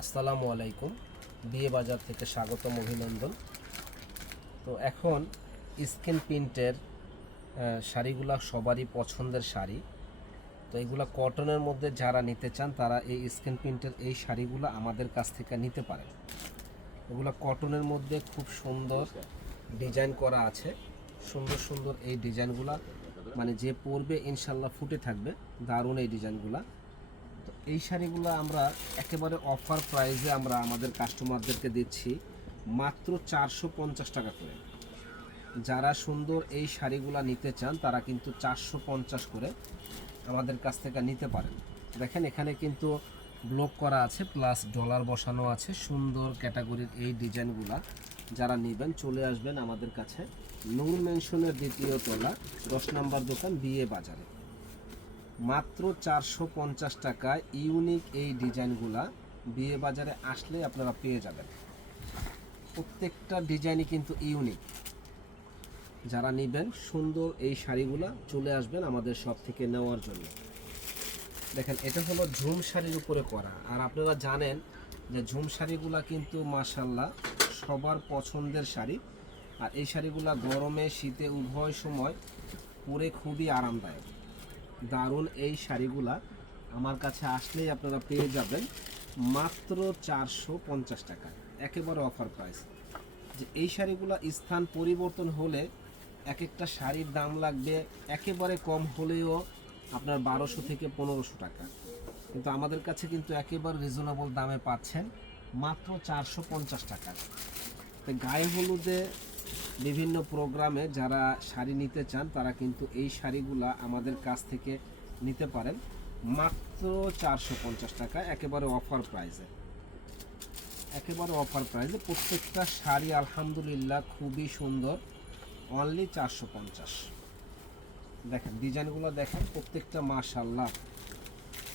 আসসালামু আলাইকুম। বিয়ে বাজার থেকে স্বাগতম, অভিনন্দন। তো এখন স্কিন প্রিন্টের শাড়িগুলো সবারই পছন্দের শাড়ি। তো এগুলা কটনের মধ্যে যারা নিতে চান, তারা এই স্কিন প্রিন্টের এই শাড়িগুলো আমাদের কাছ থেকে নিতে পারেন। এগুলো কটনের মধ্যে খুব সুন্দর ডিজাইন করা আছে। সুন্দর সুন্দর এই ডিজাইনগুলা মানে যে পরবে ইনশাল্লাহ ফুটে থাকবে। দারুণ এই ডিজাইনগুলা। তো এই শাড়িগুলো আমরা একেবারে অফার প্রাইসে আমরা আমাদের কাস্টমারদেরকে দিচ্ছি মাত্র চারশো পঞ্চাশ টাকা করে। যারা সুন্দর এই শাড়িগুলো নিতে চান, তারা কিন্তু চারশো পঞ্চাশ করে আমাদের কাছ থেকে নিতে পারেন। দেখেন, এখানে কিন্তু ব্লক করা আছে প্লাস ডলার বসানো আছে, সুন্দর ক্যাটাগরির এই ডিজাইনগুলা যারা নেবেন, চলে আসবেন আমাদের কাছে। নূর মেনশনের দ্বিতীয় তলা, দশ নম্বর দোকান, বিয়ে বাজারে। মাত্র চারশো পঞ্চাশ টাকায় ইউনিক এই ডিজাইনগুলা বিয়ে বাজারে আসলে আপনারা পেয়ে যাবেন। প্রত্যেকটা ডিজাইনই কিন্তু ইউনিক। যারা নেবেন, সুন্দর এই শাড়িগুলা চলে আসবেন আমাদের সব থেকে নেওয়ার জন্য। দেখেন, এটা হলো ঝুম শাড়ির উপরে করা। আর আপনারা জানেন যে ঝুম শাড়িগুলা কিন্তু মাসাল্লাহ সবার পছন্দের শাড়ি। আর এই শাড়িগুলা গরমে, শীতে, উভয় সময় পরে খুবই আরামদায়ক। দারুণ এই শাড়িগুলা আমার কাছে আসলেই আপনারা পেয়ে যাবেন মাত্র চারশো পঞ্চাশ টাকা। একেবারে অফার প্রাইস। যে এই শাড়িগুলো স্থান পরিবর্তন হলে এক একটা শাড়ির দাম লাগবে একেবারে কম হলেও আপনার বারোশো থেকে পনেরোশো টাকা। কিন্তু আমাদের কাছে কিন্তু একেবারে রিজনেবল দামে পাচ্ছেন মাত্র চারশো পঞ্চাশ টাকা। তো গায়ে হলুদে বিভিন্ন প্রোগ্রামে যারা শাড়ি নিতে চান, তারা কিন্তু এই শাড়িগুলা আমাদের কাছ থেকে নিতে পারেন। মাত্র চারশো পঞ্চাশ টাকা, একেবারে অফার প্রাইসে। একেবারে অফার প্রাইসে। প্রত্যেকটা শাড়ি আলহামদুলিল্লাহ খুবই সুন্দর। অনলি চারশো পঞ্চাশ। দেখেন, ডিজাইনগুলো দেখেন, প্রত্যেকটা মাশাল্লাহ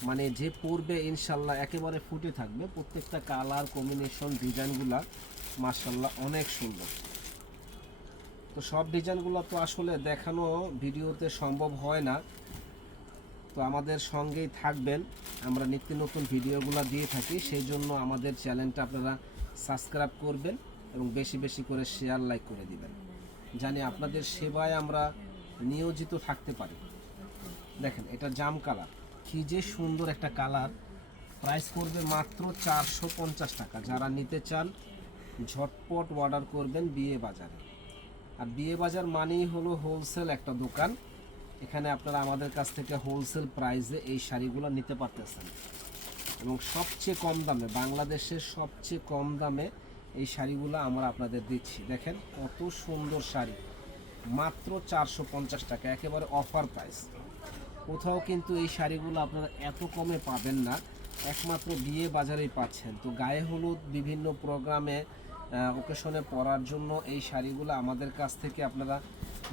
মানে যে পরবে ইনশাল্লাহ একেবারে ফুটে থাকবে। প্রত্যেকটা কালার, কম্বিনেশন, ডিজাইনগুলা মাশাল্লাহ অনেক সুন্দর। তো সব ডিজাইনগুলো তো আসলে দেখানো ভিডিওতে সম্ভব হয় না। তো আমাদের সঙ্গেই থাকবেন। আমরা নিত্য নতুন ভিডিওগুলো দিয়ে থাকি। সেই জন্য আমাদের চ্যানেলটা আপনারা সাবস্ক্রাইব করবেন এবং বেশি বেশি করে শেয়ার লাইক করে দিবেন। জানি আপনাদের সেবায় আমরা নিয়োজিত থাকতে পারি। দেখেন, এটা জাম কালার কি যে সুন্দর একটা কালার প্রাইস করবে মাত্র চারশো পঞ্চাশ টাকা। যারা নিতে চান, ঝটপট অর্ডার করবেন বিয়ে বাজারে। আর বিয়ে বাজার মানেই হলো হোলসেল একটা দোকান। এখানে আপনারা আমাদের কাছ থেকে হোলসেল প্রাইসে এই শাড়িগুলো নিতে পারতেছেন। এবং সবচেয়ে কম দামে, বাংলাদেশের সবচেয়ে কম দামে এই শাড়িগুলো আমরা আপনাদের দিচ্ছি। দেখেন কত সুন্দর শাড়ি। মাত্র চারশো পঞ্চাশ টাকা, একেবারে অফার প্রাইস কোথাও কিন্তু এই শাড়িগুলো আপনারা এত কমে পাবেন না। একমাত্র বিয়ে বাজারেই পাচ্ছেন। তো গায়ে হলুদ বিভিন্ন প্রোগ্রামে ওকেশনে পরার জন্য এই শাড়িগুলো আমাদের কাছ থেকে আপনারা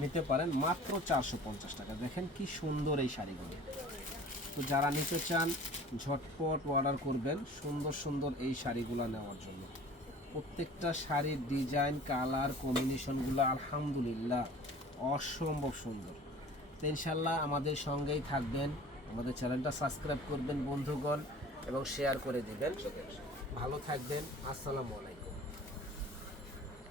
নিতে পারেন। মাত্র চারশো পঞ্চাশ টাকা। দেখেন কি সুন্দর এই শাড়িগুলো। তো যারা নিতে চান, ঝটপট অর্ডার করবেন সুন্দর সুন্দর এই শাড়িগুলো নেওয়ার জন্য। প্রত্যেকটা শাড়ির ডিজাইন কালার কম্বিনেশনগুলো আলহামদুলিল্লাহ অসম্ভব সুন্দর। তো ইনশাল্লাহ আমাদের সঙ্গেই থাকবেন। আমাদের চ্যানেলটা সাবস্ক্রাইব করবেন বন্ধুগণ এবং শেয়ার করে দিবেন। ভালো থাকবেন। আসসালামু আলাইকুম।